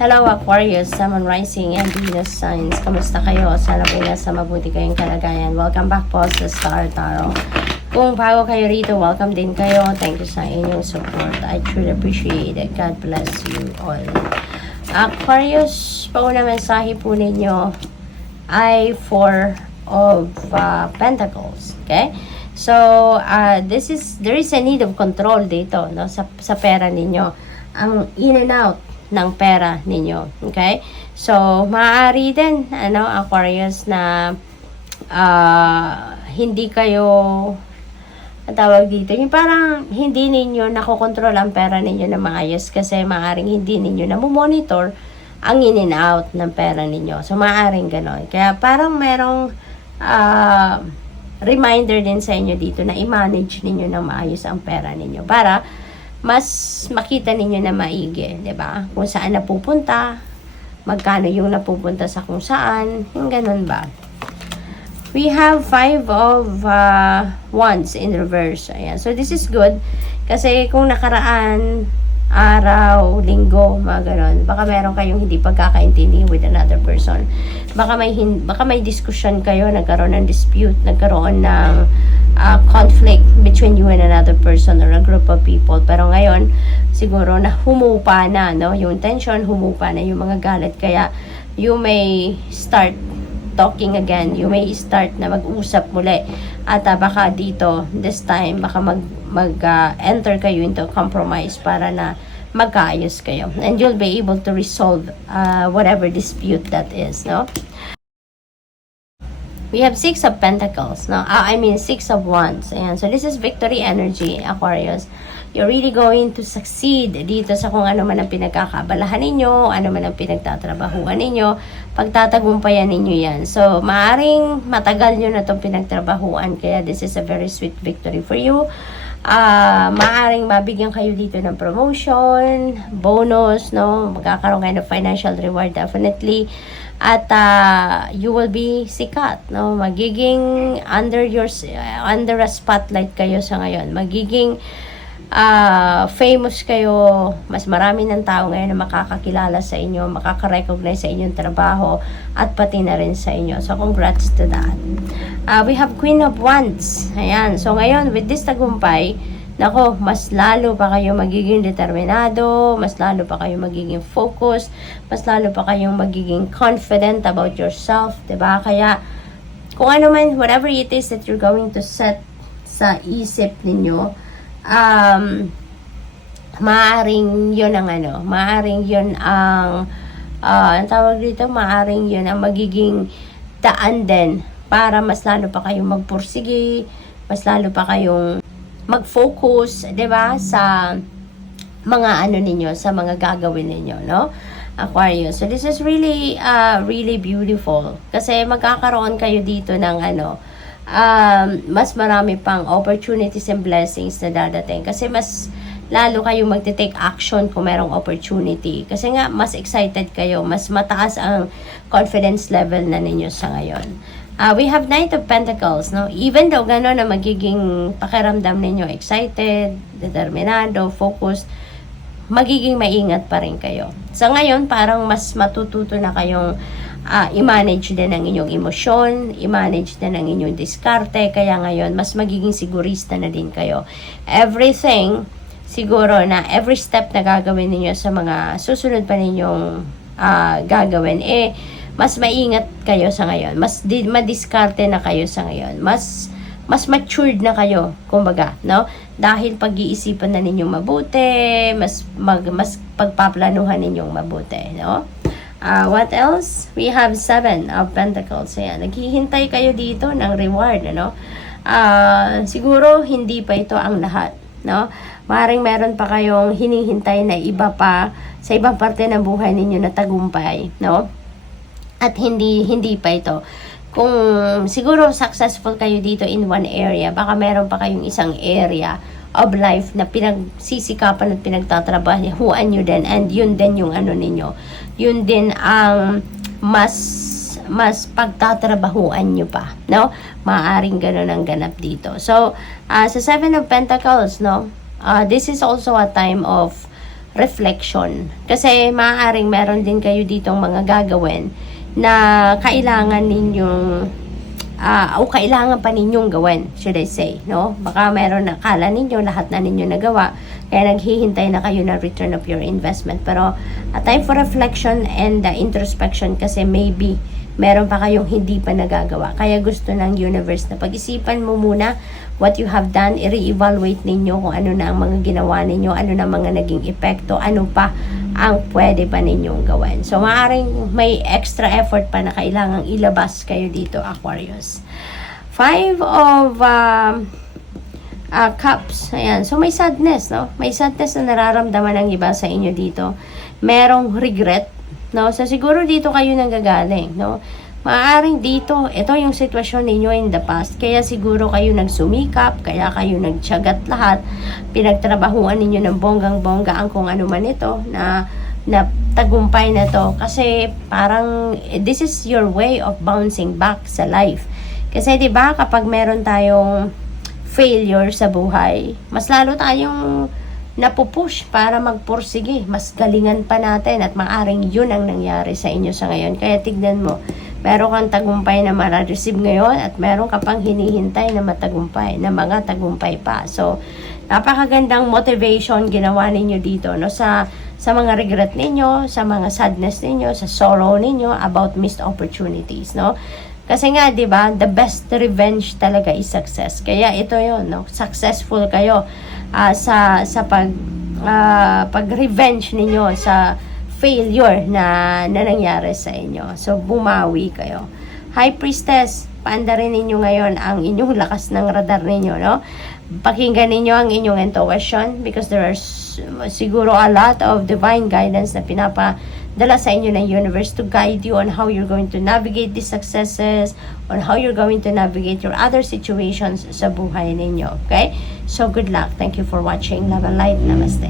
Hello Aquarius, Sun, Moon, Rising, and Venus signs. Kamusta kayo? Sana po nasa mabuti kayong kalagayan. Welcome back po sa Star Tarot. Kung bago kayo rito, welcome din kayo. Thank you sa inyong support. I truly appreciate it. God bless you all. Aquarius, paunang mensahe po ninyo ay Four of Pentacles. Okay? So, there is a need of control dito, no, sa pera ninyo. Ang in and out ng pera ninyo. Okay? So, maaari din, Aquarius, na hindi kayo, ang tawag dito, yung parang hindi ninyo nakokontrol ang pera ninyo na maayos kasi maaring hindi ninyo namomonitor ang in and out ng pera ninyo. So, maaring gano'n. Kaya parang merong reminder din sa inyo dito na i-manage ninyo na maayos ang pera ninyo para mas makita ninyo na maigi, 'di ba? Kung saan napupunta, magkano yung napupunta sa kung saan, yung ganun ba. We have 5 of Wands in reverse. Ayan. So this is good kasi kung nakaraan araw, linggo, mga ganun, baka meron kayong hindi pagkakaintindi with another person. Baka may discussion kayo, nagkaroon ng dispute, nagkaroon ng conflict between you and another person or a group of people. Pero ngayon, siguro na humupa na, no? Yung tension, humupa na yung mga galit. Kaya, you may start talking again. You may start na mag-usap muli. At baka dito, this time, baka enter kayo into compromise para na magkaayos kayo. And you'll be able to resolve whatever dispute that is, no? We have 6 of Pentacles, no? 6 of Wands. Ayan. So, this is victory energy, Aquarius. You're really going to succeed dito sa kung ano man ang pinagkakabalahan ninyo, ano man ang pinagtatrabahuan ninyo, pagtatagumpayan ninyo yan. So, maaring matagal nyo na itong pinagtrabahuan, kaya this is a very sweet victory for you. Maaring mabigyan kayo dito ng promotion, bonus, no? Magkakaroon kayo ng financial reward definitely. At you will be sikat, no? Magiging under a spotlight kayo sa ngayon. Magiging famous kayo. Mas marami ng tao ngayon na makakakilala sa inyo, makaka-recognize sa inyong trabaho at pati na rin sa inyo. So congrats to that. We have Queen of Wands. Ayan. So ngayon with this tagumpay, nako, mas lalo pa kayo magiging determinado, mas lalo pa kayo magiging focused, mas lalo pa kayong magiging confident about yourself, 'di ba? Kaya kung ano man, whatever it is that you're going to set sa isip ninyo, maaring 'yon ang maaring 'yon ang ang tawag dito, maaring 'yon ang magiging daan din para mas lalo pa kayong magpursige, mas lalo pa kayong mag-focus, 'di ba, sa mga ninyo, sa mga gagawin ninyo, no? Aquarius. So this is really really beautiful kasi magkakaroon kayo dito ng mas marami pang opportunities and blessings na dadating kasi mas lalo kayong magte-take action kung merong opportunity kasi nga mas excited kayo, mas mataas ang confidence level na ninyo sa ngayon. We have Knight of Pentacles, no? Even though gano'n na magiging pakiramdam ninyo, excited, determinado, focused, magiging maingat pa rin kayo. Sa ngayon, parang mas matututo na kayong i-manage din ang inyong emosyon, i-manage din ang inyong diskarte, kaya ngayon, mas magiging sigurista na din kayo. Everything, siguro na every step na gagawin ninyo sa mga susunod pa ninyong gagawin, mas maingat kayo sa ngayon. Mas madiskarte na kayo sa ngayon. Mas matured na kayo, kumbaga, no? Dahil pag-iisipan na ninyong mabuti, mas pagpaplanuhan ninyong mabuti, no? What else? We have 7 of Pentacles. Ayan, naghihintay kayo dito ng reward, ano? Siguro hindi pa ito ang lahat, no? Maring meron pa kayong hinihintay na iba pa sa ibang parte ng buhay ninyo na tagumpay, no? At hindi pa ito. Kung siguro successful kayo dito in one area, baka meron pa kayong isang area of life na pinagsisikapan at pinagtatrabahuan nyo din, and yun din yung ninyo. Yun din ang mas pagtatrabahuan nyo pa, no? Maaring ganun ang ganap dito. So, sa 7 of Pentacles, no? This is also a time of reflection. Kasi maaaring meron din kayo ditong mga gagawin na kailangan ninyong o kailangan pa ninyong gawin, should I say, no? Baka meron na kala ninyo lahat na ninyo nagawa, kaya naghihintay na kayo na return of your investment. Pero a time for reflection and introspection, kasi maybe meron pa kayong hindi pa nagagawa. Kaya gusto ng universe na pag-isipan mo muna what you have done, i-re-evaluate ninyo kung ano na ang mga ginawa ninyo, ano na mga naging epekto, ano pa ang pwede pa ninyong gawin. So, maaaring may extra effort pa na kailangang ilabas kayo dito, Aquarius. 5 of Cups. Ayan. So, may sadness, no? May sadness na nararamdaman ng iba sa inyo dito. Merong regret, no? So, siguro dito kayo nanggagaling, no? Maaaring dito, ito yung sitwasyon ninyo in the past. Kaya siguro kayo nagsumikap, kaya kayo nagtiyagat lahat. Pinagtrabahuan ninyo ng bonggang-bongga ang kung ano man ito na tagumpay na to. Kasi parang this is your way of bouncing back sa life. Kasi 'di ba kapag meron tayong failure sa buhay, mas lalo tayong napupush para magpursige. Mas galingan pa natin at maaring yun ang nangyari sa inyo sa ngayon. Kaya tignan mo, meron kang tagumpay na mara-receive ngayon at meron ka pang hinihintay na matagumpay, na mga tagumpay pa. So, napakagandang motivation ginawa ninyo dito, no? Sa mga regret ninyo, sa mga sadness ninyo, sa sorrow ninyo about missed opportunities, no? Kasi nga, 'di ba, the best revenge talaga is success. Kaya ito 'yon, no? Successful kayo sa pag-revenge ninyo sa failure na nangyari sa inyo. So, bumawi kayo. High Priestess, paandarin ninyo ngayon ang inyong lakas ng radar ninyo, no? Pakinggan ninyo ang inyong intuition because there are siguro a lot of divine guidance na pinapadala sa inyo ng universe to guide you on how you're going to navigate these successes, on how you're going to navigate your other situations sa buhay ninyo. Okay? So, good luck. Thank you for watching. Love and light. Namaste.